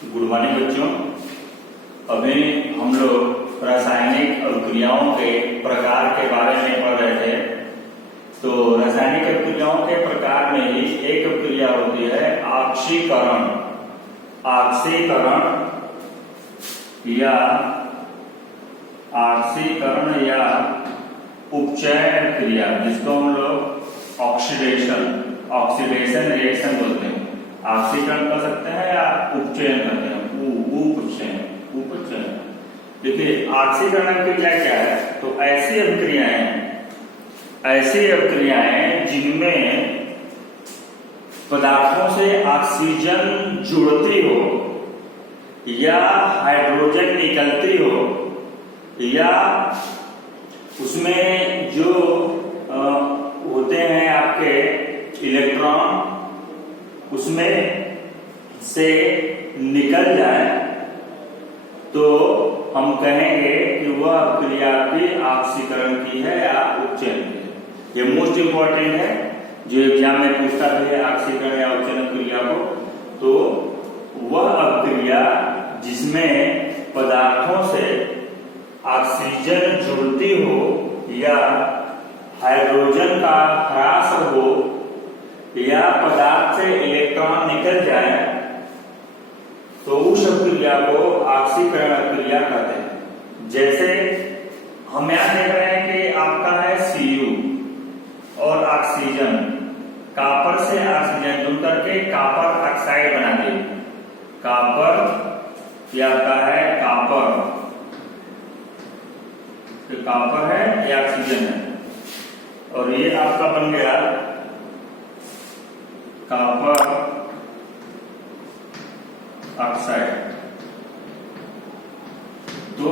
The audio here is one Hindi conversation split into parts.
गुड मॉर्निंग बच्चों। अभी हम लोग रासायनिक अभिक्रियाओं के प्रकार के बारे में पढ़ रहे थे। तो रासायनिक अभिक्रियाओं के प्रकार में ही एक अभिक्रिया होती है ऑक्सीकरण। ऑक्सीकरण या उपचयन क्रिया, जिसको हम लोग ऑक्सीडेशन रिएक्शन बोलते हैं। ऑक्सीकरण कर सकते हैं या उपचयन करते हैं, उपचयन। देखिए ऑक्सीकरण क्रिया क्या है, तो ऐसी अभिक्रियाएं जिनमें पदार्थों से ऑक्सीजन जुड़ती हो या हाइड्रोजन निकलती हो या उसमें जो होते हैं आपके इलेक्ट्रॉन उसमें से निकल जाए, तो हम कहेंगे कि वह अभिक्रिया भी ऑक्सीकरण की है या उपचयन की है। ये मोस्ट इंपॉर्टेंट है, जो एग्जाम में पूछता भी है ऑक्सीकरण या उपचयन क्रिया को। तो वह अभिक्रिया जिसमें पदार्थों से ऑक्सीजन जुड़ती हो या हाइड्रोजन का ह्रास हो या पदार्थ से इलेक्ट्रॉन निकल जाए, तो उस अभिक्रिया को ऑक्सीकरण अभिक्रिया कहते हैं। जैसे हम यहां देख रहे हैं कि आपका है Cu और ऑक्सीजन, कॉपर से ऑक्सीजन जुड़ करके कॉपर ऑक्साइड बना दे। कॉपर या आपका है कॉपर है या ऑक्सीजन है, और ये आपका बन गया कॉपर ऑक्साइड। तो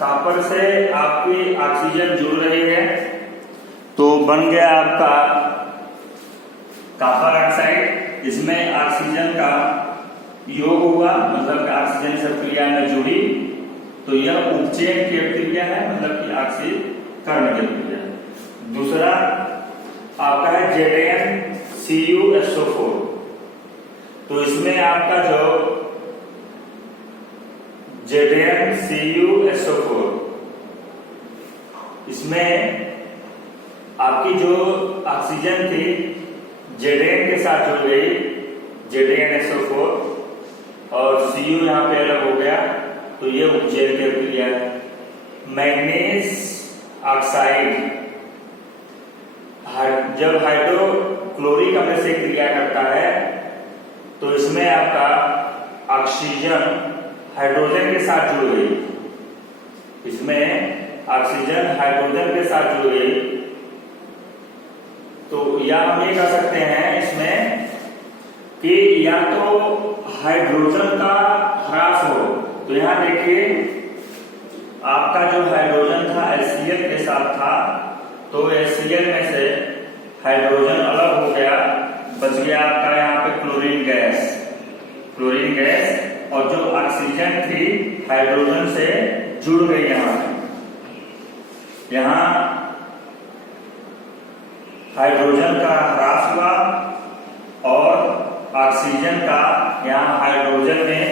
कॉपर से आपकी ऑक्सीजन जुड़ रही है, तो बन गया आपका कॉपर ऑक्साइड। इसमें ऑक्सीजन का योग हुआ, मतलब ऑक्सीजन से क्रिया में जुड़ी, तो यह उपचयन की क्रिया है, मतलब कि ऑक्सीकरण की क्रिया। दूसरा आपका है ZnCuSO4। तो इसमें आपका जो ZnCuSO4, इसमें आपकी जो ऑक्सीजन थी Zn के साथ जुड़ गई, ZnSO4, और Cu यहाँ पे अलग हो गया, तो ये उपचयन की क्रिया है। मैग्नीज ऑक्साइड जब हाइड्रोक्लोरिक अम्ल से क्रिया करता है, तो इसमें आपका ऑक्सीजन हाइड्रोजन के साथ जुड़ गई, इसमें ऑक्सीजन हाइड्रोजन के साथ जुड़ गई। तो या हम ये कह सकते हैं इसमें कि या तो हाइड्रोजन का ह्रास हो, तो यहां देखिए आपका जो हाइड्रोजन था HCl के साथ था, तो HCl में से हाइड्रोजन अलग हो गया, बच गया आपका यहाँ पे क्लोरीन गैस, और जो ऑक्सीजन थी हाइड्रोजन से जुड़ गई। यहाँ हाइड्रोजन का ह्रास हुआ और ऑक्सीजन का यहाँ हाइड्रोजन में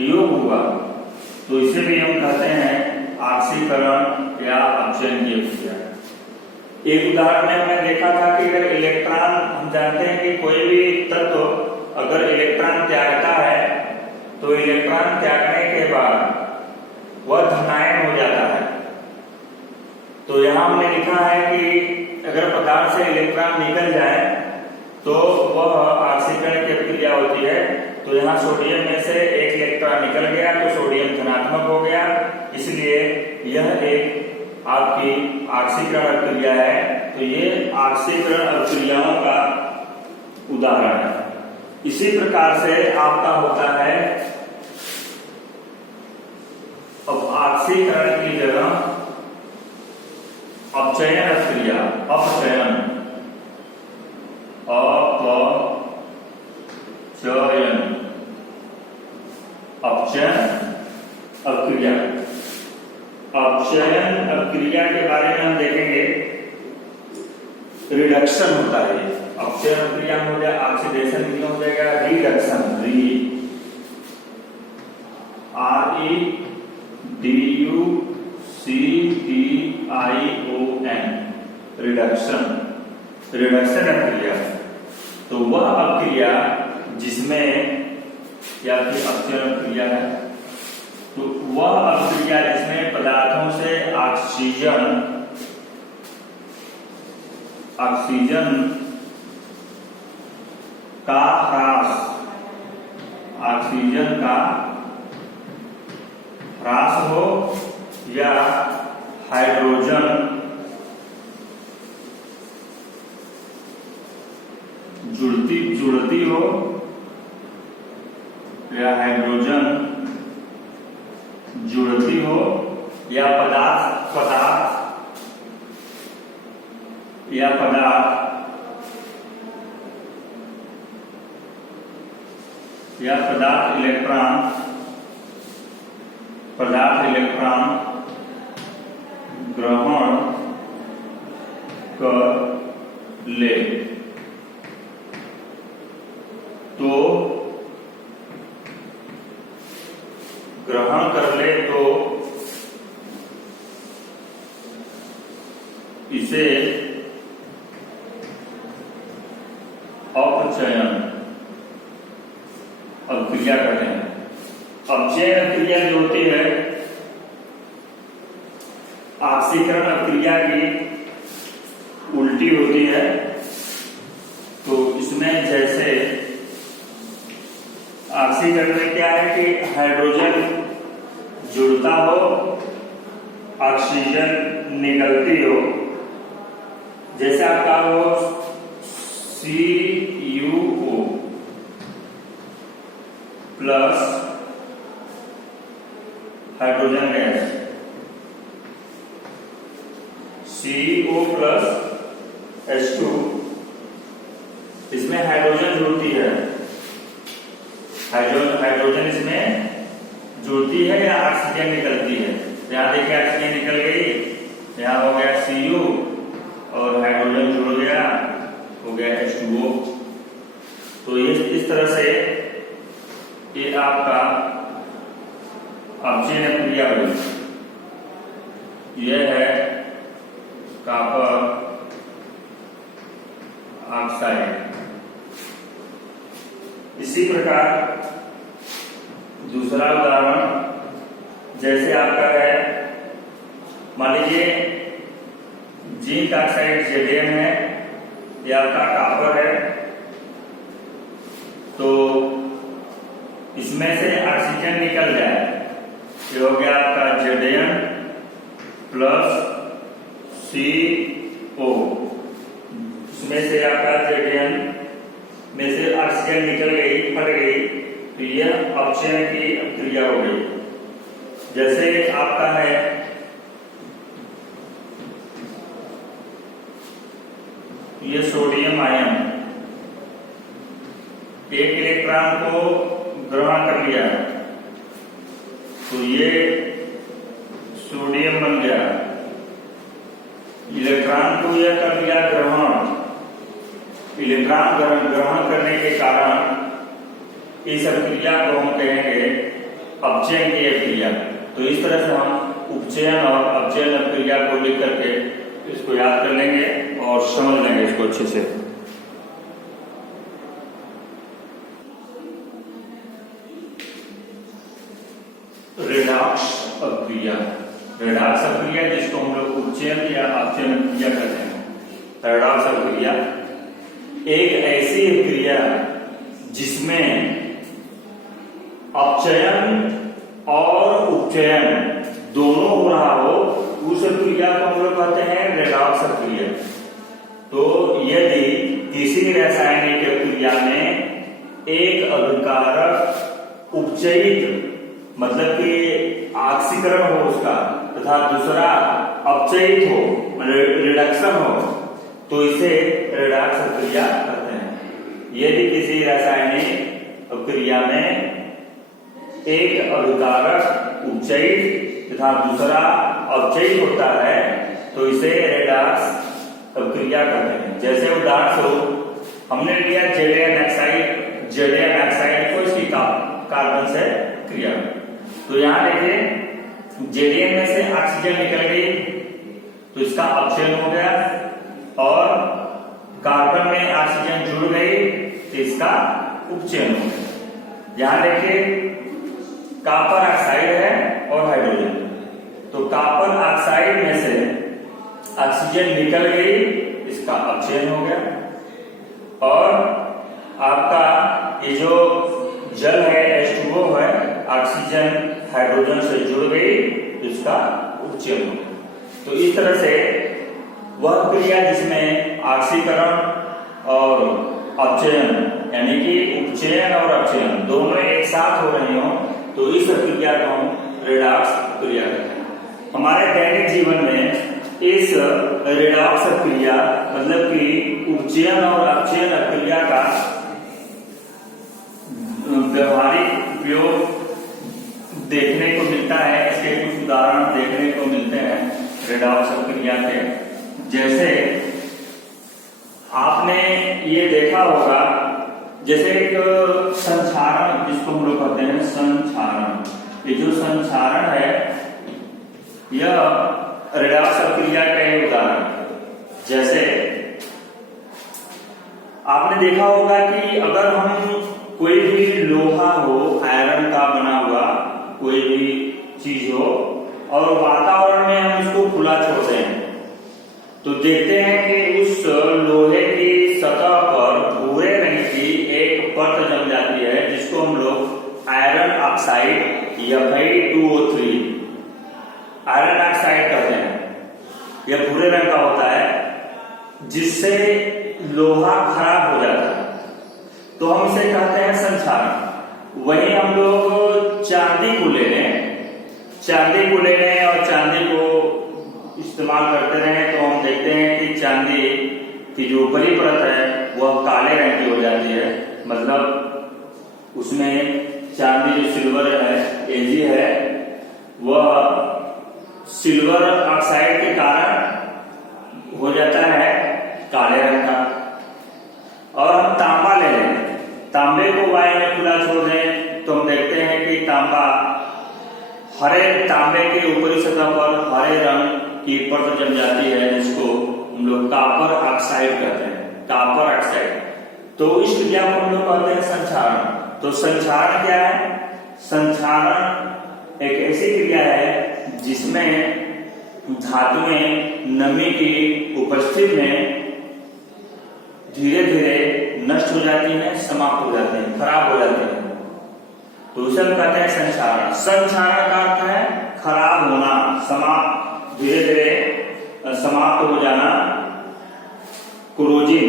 योग हुआ, तो इसे भी हम कहते हैं ऑक्सीकरण या अपचयन की क्रिया। एक उदाहरण में हमने देखा था कि अगर इलेक्ट्रॉन, हम जानते हैं कि कोई भी तत्व अगर इलेक्ट्रॉन त्यागता है, तो इलेक्ट्रॉन त्यागने के बाद वह धनायन हो जाता है। तो यहाँ हमने लिखा है कि अगर पदार्थ से इलेक्ट्रॉन निकल जाए तो वह ऑक्सीकरण की क्रिया होती है। तो यहाँ सोडियम में से एक इलेक्ट्रॉन निकल गया, तो सोडियम धनात्मक हो गया, इसलिए यह एक आपकी ऑक्सीकरण क्रिया है। तो ये ऑक्सीकरण अभिक्रियाओं का उदाहरण है। इसी प्रकार से आपका होता है अब ऑक्सीकरण की जगह अपचयन अभिक्रिया, अपचयन अभिक्रिया के बारे में हम देखेंगे। रिडक्शन होता है, अपचयन क्रिया हो जाए, ऑक्सीडेशन क्रिया हो जाएगा रिडक्शन, रिडक्शन, रिडक्शन अपक्रिया। तो वह अपक्रिया जिसमें या फिर अपचयन अपक्रिया है, तो वह अपक्रिया जिसमें पदार्थों से ऑक्सीजन का ह्रास, ऑक्सीजन का ह्रास हो या हाइड्रोजन जुड़ती हो या हाइड्रोजन जुड़ती हो या पदार्थ इलेक्ट्रॉन ग्रहण कर ले, तो ग्रहण कर ले तो इसे अपचयन अपक्रिया कहते हैं। अपचयन अपक्रिया जो होती है ऑक्सीकरण अपक्रिया की उल्टी होती है। तो इसमें जैसे ऑक्सीकरण में क्या है कि हाइड्रोजन जुड़ता हो, ऑक्सीजन निकलती हो, जैसे आपका हो CuO plus hydrogen gas, CO plus H2, इसमें हाइड्रोजन जुड़ती है, हाइड्रोजन इसमें जुड़ती है या ऑक्सीजन निकलती है। यहां देखिए ऑक्सीजन निकल गई, यहां हो गया Cu और हाइड्रोजन जुड़ गया, हो गया H2O। तो ये इस तरह से ये आपका अपचयन अपक्रिया हुई। यह है कॉपर ऑक्साइड। इसी प्रकार दूसरा उदाहरण जैसे आपका है, मान लीजिए जिंक ऑक्साइड Zn है, यह आपका कॉपर है, तो इसमें से ऑक्सीजन निकल जाए, ये हो गया आपका Zn प्लस CO, इसमें से आपका Zn में से ऑक्सीजन निकल गई, फट गई, तो यह अपचयन की अपक्रिया हो गई। जैसे आपका है ये सोडियम आयन, एक इलेक्ट्रॉन को ग्रहण कर लिया, तो ये सोडियम बन गया, इलेक्ट्रॉन को यह कर लिया ग्रहण, इलेक्ट्रॉन ग्रहण करने के कारण इस अपक्रिया को हम कहेंगे अपचयन की अपक्रिया। तो इस तरह से हम उपचयन और अपचयन अपक्रिया को लिख करके इसको याद कर लेंगे और समझ लेंगे इसको अच्छे से। रेडॉक्स अपक्रिया, रेडॉक्स अपक्रिया जिसको हम लोग उपचयन या अपचयन अपक्रिया कहते हैं। रेडॉक्स अपक्रिया एक ऐसी अपक्रिया जिसमें अपचयन और उपचयन दोनों हो रहा हो, उस अपक्रिया को हम लोग कहते हैं रेडॉक्स अपक्रिया। तो यदि किसी रासायनिक अपक्रिया में एक अभिकारक उपचयित मतलब कि ऑक्सीकरण हो उसका तथा दूसरा अपचयित हो मतलब रिडक्शन हो, तो इसे रेडॉक्स अपक्रिया कहते हैं। यदि किसी रासायनिक अपक्रिया में एक अभिकारक उपचयित तथा दूसरा अपचयित होता है, तो इसे रेडॉक्स अपक्रिया कहते हैं। जैसे उदाहरण स्वरूप हमने लिया Zn ऑक्साइड को इसकी कार्बन से क्रिया, तो तो यहाँ देखिए जेडीएन में से ऑक्सीजन निकल गई तो इसका अपचयन हो गया, और कार्बन में ऑक्सीजन जुड़ गई तो इसका उपचयन हो गया। यहाँ देखिए कॉपर ऑक्साइड है और हाइड्रोजन, तो कॉपर ऑक्साइड में से ऑक्सीजन निकल गई, इसका अपचयन हो गया, और आपका ये जो जल है H2O है, ऑक्सीजन हाइड्रोजन से जुड़ गई तो इसका उपचयन हो गया। तो इस तरह से वह क्रिया जिसमें ऑक्सीकरण और अपचयन यानी कि उपचयन और अपचयन दोनों एक साथ हो रहे हो, तो इस क्रिया को हम रेडॉक्स क्रिया कहते हैं। हमारे दैनिक जीवन में इस रेडॉक्स क्रिया मतलब कि उपचयन और अपचयन क्रिया का व्यवहारिक उपयोग देखने को मिलता है। इसके कुछ उदाहरण देखने को मिलते हैं रेडॉक्स क्रिया के। जैसे आपने ये देखा होगा, जैसे एक संक्षारण जिसको हम लोग कहते हैं संक्षारण, ये जो संक्षारण है यह रेडॉक्स क्रिया का एक उदाहरण। जैसे आपने देखा होगा कि अगर हम कोई भी लोहा हो, आयरन का बना हुआ कोई भी चीज हो, और वातावरण में हम इसको खुला छोड़ते हैं, तो देखते हैं कि उस लोहे की सतह पर भूरे रंग की एक परत जम जाती है, जिसको हम लोग iron oxide Fe2O3 iron oxide कहते हैं। यह भूरे रंग का होता है, जिससे लोहा खराब हो जाता है, तो हम इसे कहते हैं संक्षारण। वहीं हम लोग चांदी को ले लें और चांदी को इस्तेमाल करते रहे, तो हम देखते हैं कि चांदी की जो ऊपरी परत है वह काले रंग की हो जाती है, मतलब उसमें चांदी जो सिल्वर है Ag है वह सिल्वर ऑक्साइड के कारण हो जाता है काले रंग का। और हम तांबा ले लें, तांबे को वायु में खुला छोड़ दें, तो हम देखते हैं कि तांबे के ऊपरी सतह पर हरे रंग की परत जम जाती है, जिसको हम लोग कॉपर ऑक्साइड कहते हैं, कॉपर ऑक्साइड। तो इस क्रिया को हम लोग कहते हैं संक्षारण। तो संक्षारण क्या है? संक्षारण एक ऐसी क्रिया है जिसमें धातुएं नमी की उपस्थिति में धीरे धीरे नष्ट हो जाती हैं, समाप्त हो जाती हैं, खराब हो जाती हैं, तो उसे हम कहते हैं संक्षारण। संक्षारण का अर्थ है खराब होना, समाप्त, धीरे धीरे समाप्त हो जाना। कोरोजिन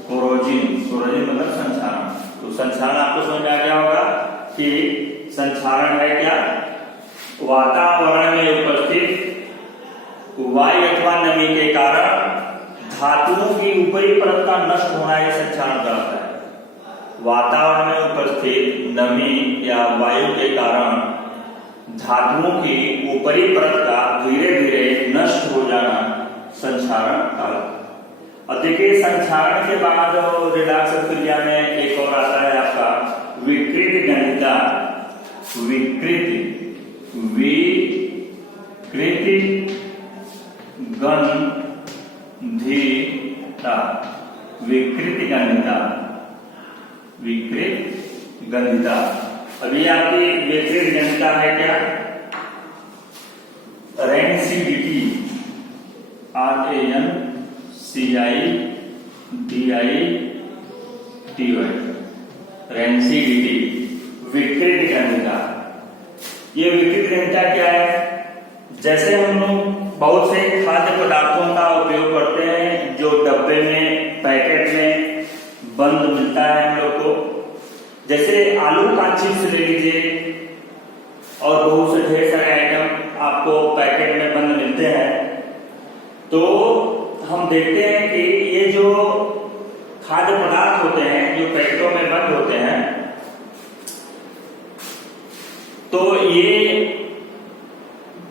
CORROSION कोरोजिन मतलब संक्षारण। तो संक्षारण आपको समझ आ गया होगा कि संक्षारण है क्या? वातावरण में उपस्थित वायु अथवा नमी के कारण धातुओं की ऊपरी परत का नष्ट होना यह संक्षारण कहलाता है। वातावरण में उपस्थित नमी या वायु के कारण धातुओं की ऊपरी परत का धीरे धीरे नष्ट हो जाना संक्षारण कहलाता है। अब देखिए संक्षारण के बाद रेडॉक्स क्रिया में एक और आता है आपका विकृत गंधिता। विकृति गंधिता, विकृत गंधिता। अभी आपकी विकृत गंधिता है क्या? रेंसिडिटी, RANCIDITY, रेंसिडिटी, विकृत गंधिता। ये विकृत गंधिता क्या है? जैसे हम लोग बहुत से खाद्य पदार्थों का उपयोग करते हैं जो डब्बे में, पैकेट में बंद मिलता है हम लोग को। जैसे आलू का चिप्स ले लीजिए और बहुत से ढेर सारे आइटम आपको पैकेट में बंद मिलते हैं, तो हम देखते हैं कि ये जो खाद्य पदार्थ होते हैं जो पैकेटों में बंद होते हैं, तो ये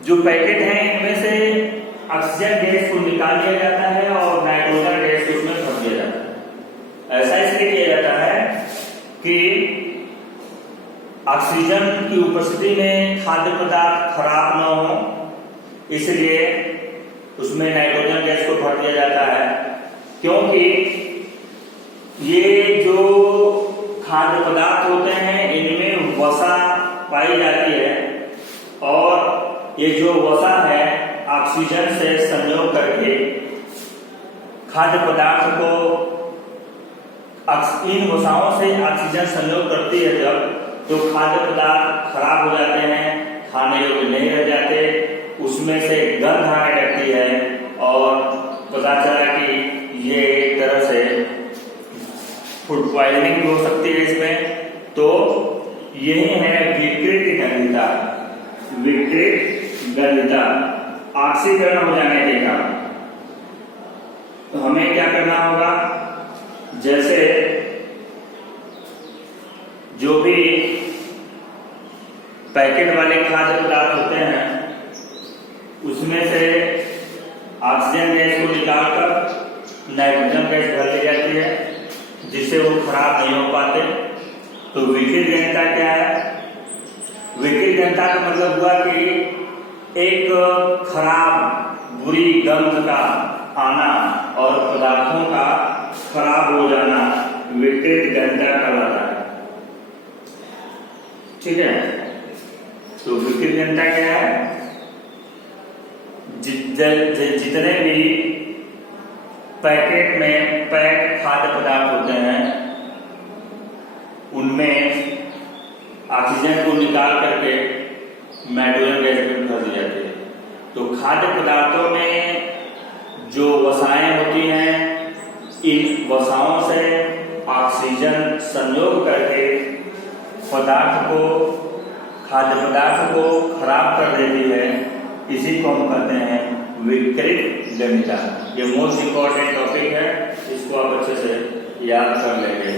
जो पैकेट हैं इनमें से ऑक्सीजन गैस को निकाल लिया जाता है और नाइट्रोजन गैस उसमें ऑक्सीजन की उपस्थिति में खाद्य पदार्थ खराब न हो, इसलिए उसमें नाइट्रोजन गैस को भर दिया जाता है। क्योंकि ये जो खाद्य पदार्थ होते हैं इनमें वसा पाई जाती है और ये जो वसा है ऑक्सीजन से संयोग करके खाद्य पदार्थ को, इन वसाओं से ऑक्सीजन संयोग करती है जब, तो खाद्य पदार्थ खराब हो जाते हैं, खाने योग्य नहीं रह जाते, उसमें से गंध आने लगती है और पता चला कि ये एक तरह से फूड पॉइजनिंग भी हो सकती है इसमें। तो यही है विकृत गंधिता। विकृत गंधिता ऑक्सीकरण हो जाने के कारण। तो हमें क्या करना होगा, जैसे जो भी पैकेट वाले खाद्य पदार्थ होते हैं उसमें से ऑक्सीजन गैस को निकालकर नाइट्रोजन गैस भर ली जाती है, जिससे वो खराब नहीं हो पाते। तो विकृत गंधिता क्या है? विकृत गंधिता का मतलब हुआ कि एक खराब बुरी गंध का आना और पदार्थों का खराब हो जाना विकृत गंधिता कहलाता है। ठीक है, तो विकृत गंधिता क्या है? जितने भी पैकेट में पैक खाद्य पदार्थ होते हैं उनमें ऑक्सीजन को निकाल करके नाइट्रोजन गैस में भर दी जाती है। तो खाद्य पदार्थों में जो वसाएं होती हैं, इन वसाओं से ऑक्सीजन संयोग करके खाद्य पदार्थ को खराब कर देती है। इसी को हम कहते हैं विकृत गंधिता। ये मोस्ट इंपॉर्टेंट टॉपिक है, इसको आप अच्छे से याद कर लेंगे।